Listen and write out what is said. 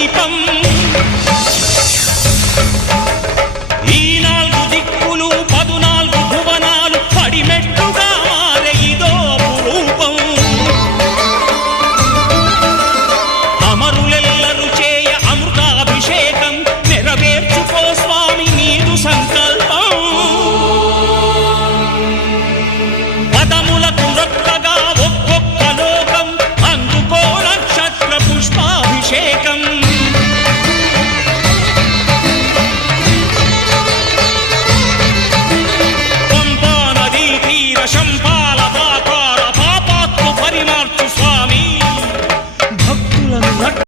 దీపం ఈ 4 దిక్కులు 14 భువనాలు పడిమెట్టుగా మారే ఇదో రూపం అమరులెల్లరు చేయ అమృతాభిషేకం నెరవేర్చుకో స్వామి నీదు సంకల్పం పదములకు రొక్కగా ఒక్కొక్క లోకం అందుకో నక్షత్ర పుష్పాభిషేకం